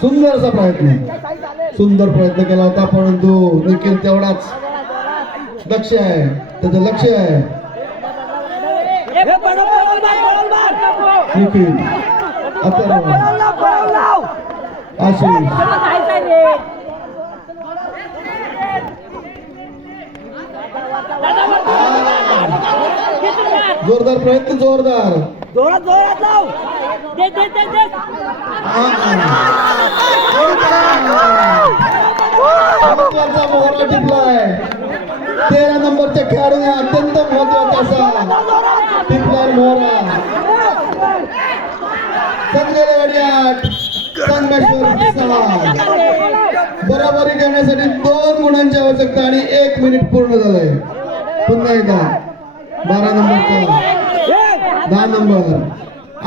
सुंदरचा प्रयत्न. सुंदर प्रयत्न केला होता परंतु निखिल तेवढाच लक्ष आहे. त्याचं लक्ष आहे. निखिल आशिष. जोरदार प्रयत्न जोरदार. जोरात जोरात लाव. दे दे दे दे. महत्त्वाचा मोहरा टिपलाय. तेरा नंबरच्या खेळाडूने अत्यंत महत्त्वाचा असा टिपलाय मोहरा. संजय आठ संगमेश्वर बरोबरी करण्यासाठी दोन गुणांची आवश्यकता आणि एक मिनिट पूर्ण झालंय. पुन्हा एकदा. बारा नंबरचा दहा नंबर.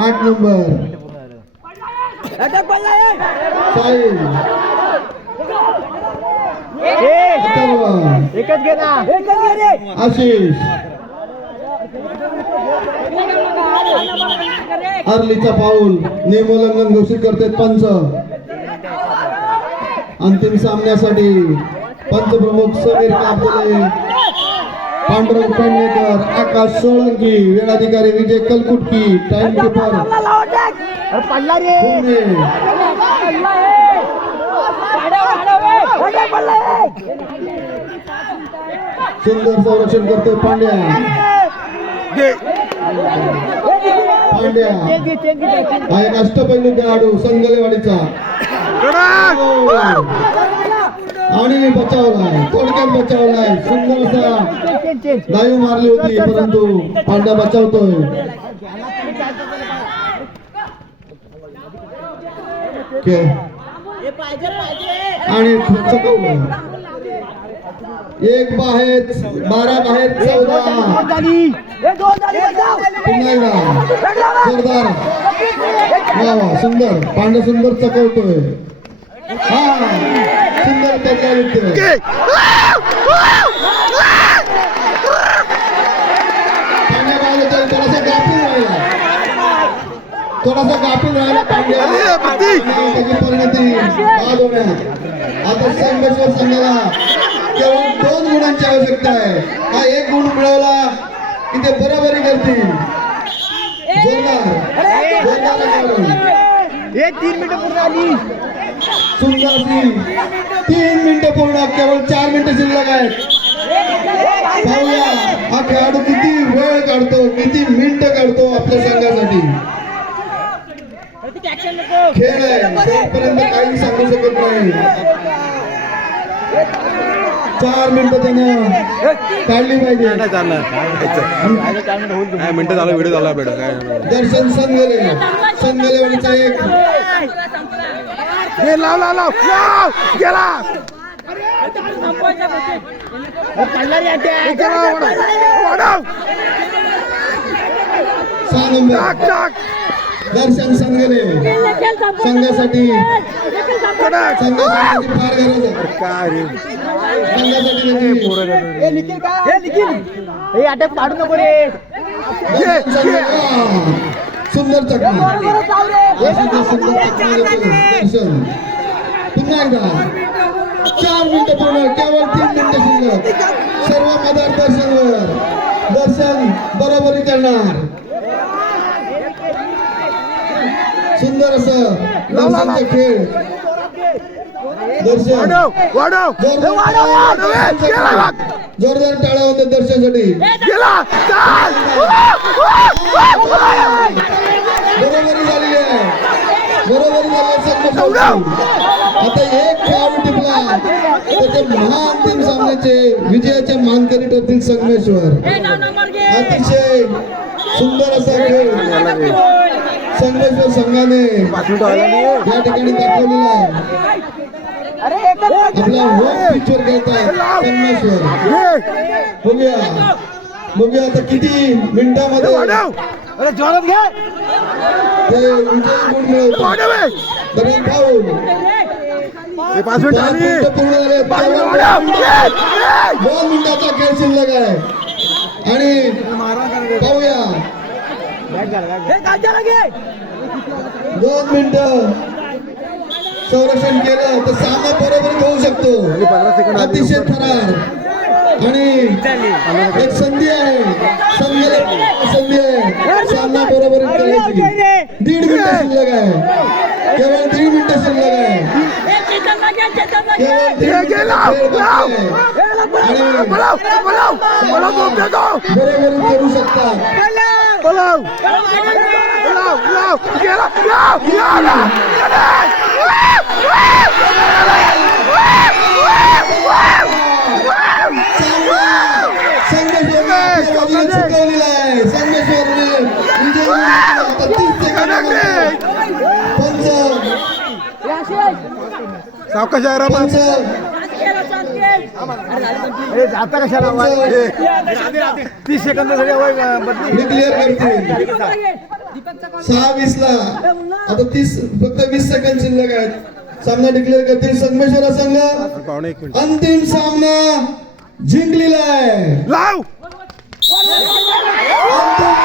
आठ नंबर. आशिष अर्लीचा पाऊल नियमोल्लंघन घोषित करतात पंच. अंतिम सामन्यासाठी पंचप्रमुख समीर कापले पांडुरंग पेडणेकर आकाश सोळंकी वेळाधिकारी विजय कलकुटकी टाइम किपर सुंदर संरक्षण करतोय पांड्या. पांड्या. हा एक अष्टपैलू खेळाडू संगलेवाडीचा. आणि बचावलाय. थोडक्यात बचावलाय? सुंदर असा मारली होती परंतु पांड्या बचावतोय. ओके. आणि चकवलं. एक बाहेर बारा बाहेर चौदा. पुन्हा जोरदार. वा सुंदर पांडे सुंदर चकवतोय. हा सुंदर थोडासा गाफील राहिला. थोडासा गाफील राहिला पांड्या आणि त्याची परिणती बाद होण्यात आता संघर्षवर संघाला केवळ दोन गुणांची आवश्यकता आहे. हा एक गुण मिळवला की ते बरोबरी करतील. खेळाडू. तीन मिनिटं पूर्ण आली. सुंदर तीन मिनिटं पूर्ण केवळ चार मिनिटं शिल्लक आहेत. पाहूया हा खेळाडू किती वेळ काढतो किती मिनिटं काढतो आपल्या संघासाठी. ऍक्शन नको. खेळ आहे शेवटपर्यंत काही सांगू शकत नाही. चार मिनिटं त्यानं काढली पाहिजे. चालणार. काय मिनिटं झालं व्हिडिओ झाला बेटा काय दर्शन एक. हे लाव लाव लाव. लाव गेला. हे. सहा नंबर. टाक टाक. दर्शन संगले. संघासाठी. संघासाठी फार गरज आहे. काय रे? संघासाठी त्याची हे निखिल का हे निखिल. हे अटक पाडू नको रे. दर्शन संगले. वा. सुंदर देतोय. दर्शन. पुन्हा एकदा. चार मिनिटं पूर्ण. केवळ तीन मिनिटं शिल्लक सर्व मदार दर्शनवर. दर्शन बरोबरी करणार. सुंदर असं खेळ. दर्शन. जोरदार टाळ्या होत्या दर्शनासाठी. बरोबरी झाली आहे. बरोबरी झाली. आता एक खेळाडू महाअंतिम सामन्याचे विजयाचे मानकरी ठरतील संगमेश्वर. अतिशय सुंदर असा खेळ. संगमेश्वर संघाने या ठिकाणी दाखवलेला आहे. अरे एकच आपला होम खेळतात संगमेश्वर. हे. बघूया. बघूया आता किती मिनिटामध्ये ते विजय गुण मिळवतात हे. पाच मिनिटं पूर्ण झाले. दोन मिनिटाचा खेळ शिल्लक आहे. आणि पाहूया. दोन मिनिटं। संरक्षण केलं तर सामना बरोबर होऊ शकतो. अतिशय थरार आणि एक संधी आहे संधी आहे सामना बरोबर दीड मिनिटं शिल्लक आहे केवळ दीड मिनिटं शिल्लक आहे बरोबर करू शकता विजय मिळवला. आता तीस सेकंदामध्ये पंच सावकाश आहे रा जाता कशाला? तीस सेकंद सहा वीस ला आता तीस फक्त वीस सेकंद शिल्लक आहेत. सामना डिक्लेअर करतील संगमेश्वरा संघ. अंतिम सामना जिंकलेला आहे. लाव! अंतिम